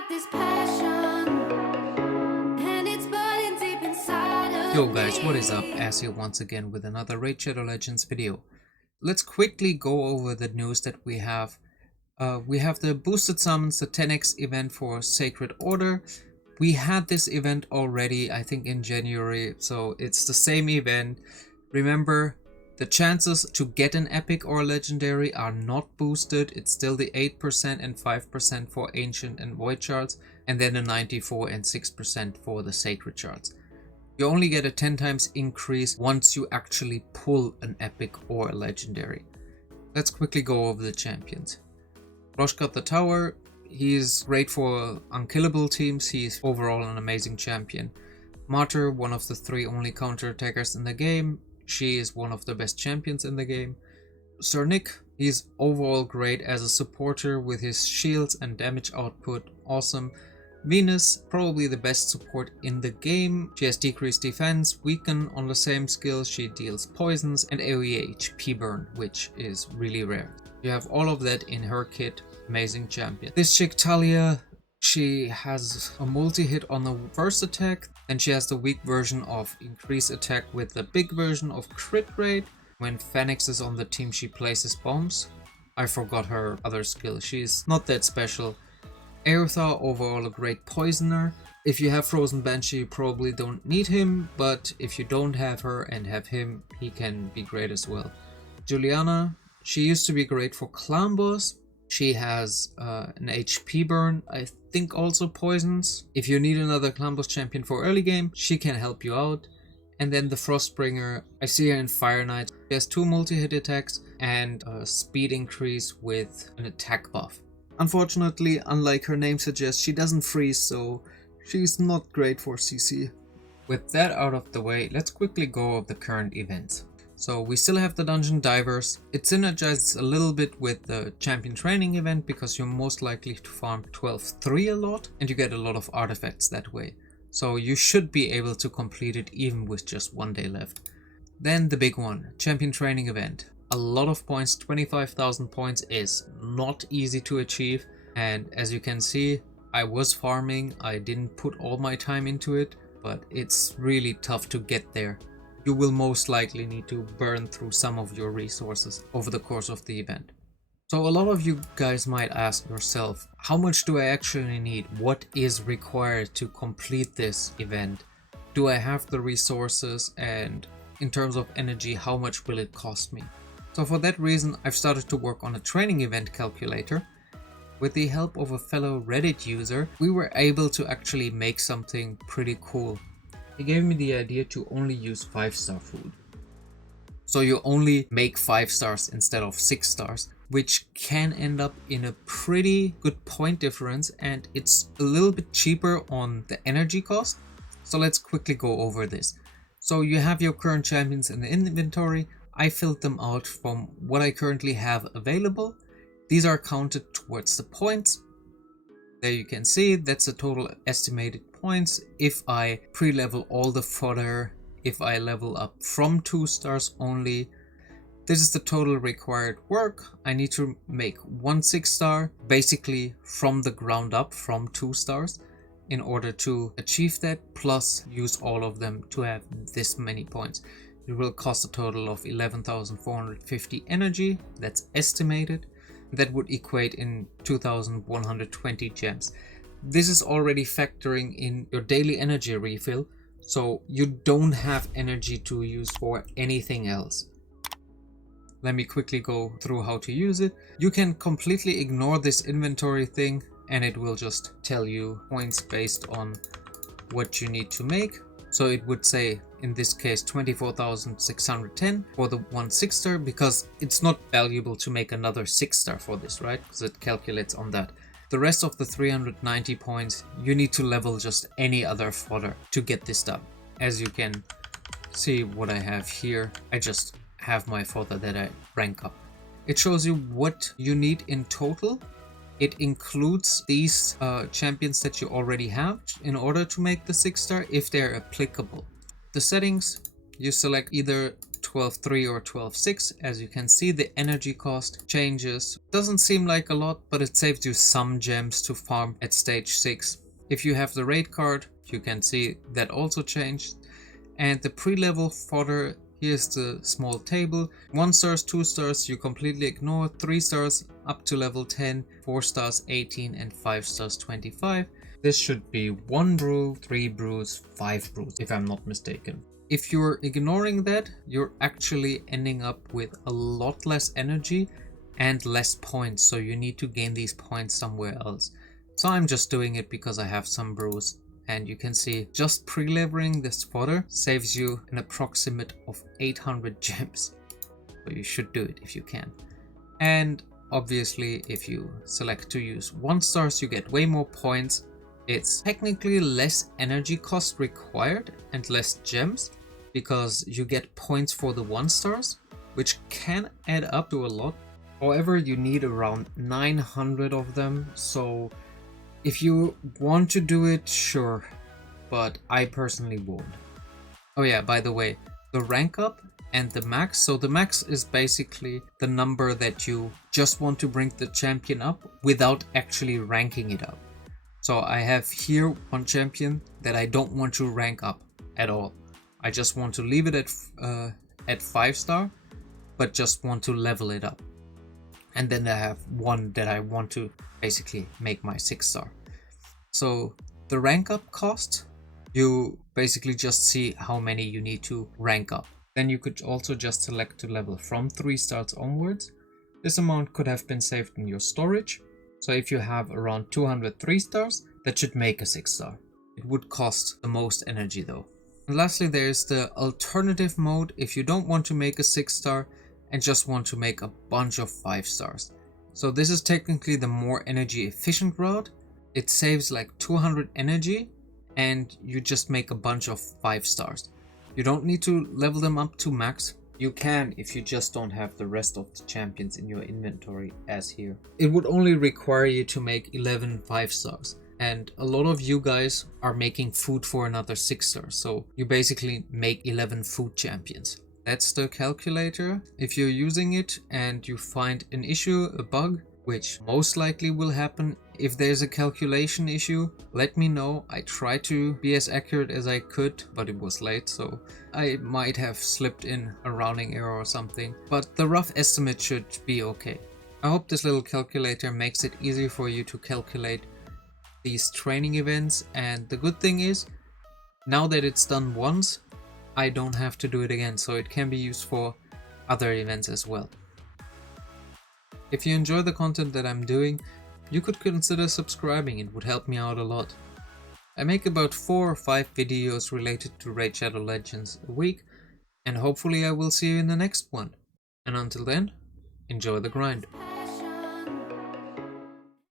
got this passion, and it's burning deep inside of Yo guys, me. what is up? As here once again with another Raid Shadow Legends video. Let's quickly go over the news that we have. We have the boosted summons, the 10x event for Sacred Order. We had this event already, I think in January, so it's the same event. Remember, the chances to get an epic or legendary are not boosted. It's still the 8% and 5% for ancient and void shards, and then the 94 and 6% for the sacred shards. You only get a 10 times increase once you actually pull an epic or a legendary. Let's quickly go over the champions. Roshkat the Tower, he's great for unkillable teams. He's overall an amazing champion. Martyr, one of the 3 only counter-attackers in the game. She is one of the best champions in the game. Sir Nick, he's overall great as a supporter with his shields and damage output, awesome. Venus, probably the best support in the game. She has decreased defense, weaken on the same skill, she deals poisons and AoE HP burn, which is really rare. You have all of that in her kit, amazing champion. This chick Talia, she has a multi-hit on the first attack, and she has the weak version of increase attack with the big version of crit rate. When Phoenix is on the team, she places bombs. I forgot her other skill, she's not that special. Aerotha, overall a great poisoner. If you have Frozen Banshee, you probably don't need him, but if you don't have her and have him, he can be great as well. Juliana, she used to be great for clan boss. She has an HP burn, I think also poisons. If you need another clan boss champion for early game, she can help you out. And then the Frostbringer, I see her in Fire Knight. She has 2 multi-hit attacks and a speed increase with an attack buff. Unfortunately, unlike her name suggests, she doesn't freeze, so she's not great for CC. With that out of the way, let's quickly go over the current events. So we still have the Dungeon Divers. It synergizes a little bit with the Champion Training event because you're most likely to farm 12-3 a lot and you get a lot of artifacts that way. So you should be able to complete it even with just 1 day left. Then the big one, Champion Training event. A lot of points, 25,000 points is not easy to achieve, and as you can see, I was farming, I didn't put all my time into it, but it's really tough to get there. You will most likely need to burn through some of your resources over the course of the event. So a lot of you guys might ask yourself, how much do I actually need? What is required to complete this event? Do I have the resources, and in terms of energy, how much will it cost me? So for that reason, I've started to work on a training event calculator. With the help of a fellow Reddit user, we were able to actually make something pretty cool. He gave me the idea to only use 5-star food. So you only make 5 stars instead of 6 stars, which can end up in a pretty good point difference, and it's a little bit cheaper on the energy cost. So let's quickly go over this. So you have your current champions in the inventory. I filled them out from what I currently have available. These are counted towards the points. There you can see that's the total estimated points if I pre-level all the fodder, if I level up from 2 stars only. This is the total required work. I need to make 1 6-star basically from the ground up from 2 stars in order to achieve that, plus use all of them to have this many points. It will cost a total of 11,450 energy, that's estimated. That would equate in 2,120 gems. This is already factoring in your daily energy refill, so you don't have energy to use for anything else. Let me quickly go through how to use it. You can completely ignore this inventory thing and it will just tell you points based on what you need to make. So it would say, in this case, 24,610 for the 1 6-star, because it's not valuable to make another 6-star for this, right? Because it calculates on that. The rest of the 390 points, you need to level just any other fodder to get this done. As you can see what I have here, I just have my fodder that I rank up. It shows you what you need in total. It includes these champions that you already have in order to make the 6-star if they're applicable. The settings, you select either 12.3 or 12.6. As you can see, the energy cost changes. Doesn't seem like a lot, but it saves you some gems to farm at stage 6. If you have the raid card, you can see that also changed. And the pre-level fodder, here's the small table. 1 stars, 2 stars you completely ignore, 3 stars up to level 10, 4 stars 18 and 5 stars 25. This should be 1 brew, 3 brews, 5 brews if I'm not mistaken. If you're ignoring that, you're actually ending up with a lot less energy and less points, so you need to gain these points somewhere else. So I'm just doing it because I have some brews. And you can see just pre-leveling this fodder saves you an approximate of 800 gems. So you should do it if you can. And obviously if you select to use 1 stars, you get way more points. It's technically less energy cost required and less gems because you get points for the 1 stars, which can add up to a lot. However, you need around 900 of them, so if you want to do it, sure, but I personally won't. Oh yeah, by the way, the rank up and the max. So the max is basically the number that you just want to bring the champion up without actually ranking it up. So I have here one champion that I don't want to rank up at all. I just want to leave it at 5 star, but just want to level it up. And then I have one that I want to basically make my 6 star. So the rank up cost, you basically just see how many you need to rank up. Then you could also just select to level from 3 stars onwards. This amount could have been saved in your storage. So if you have around 203 stars, that should make a 6 star. It would cost the most energy though. And lastly, there's the alternative mode if you don't want to make a 6 star and just want to make a bunch of 5 stars. So this is technically the more energy efficient route. It saves like 200 energy and you just make a bunch of 5 stars. You don't need to level them up to max. You can if you just don't have the rest of the champions in your inventory as here. It would only require you to make 11 5 stars. And a lot of you guys are making food for another 6 stars. So you basically make 11 food champions. That's the calculator. If you're using it and you find an issue, a bug, which most likely will happen, if there's a calculation issue, let me know. I tried to be as accurate as I could, but it was late, so I might have slipped in a rounding error or something. But the rough estimate should be okay. I hope this little calculator makes it easy for you to calculate these training events, and the good thing is, now that it's done once, I don't have to do it again, so it can be used for other events as well. If you enjoy the content that I'm doing, you could consider subscribing. It would help me out a lot. I make about 4 or 5 videos related to Raid Shadow Legends a week, and hopefully I will see you in the next one. And until then, enjoy the grind.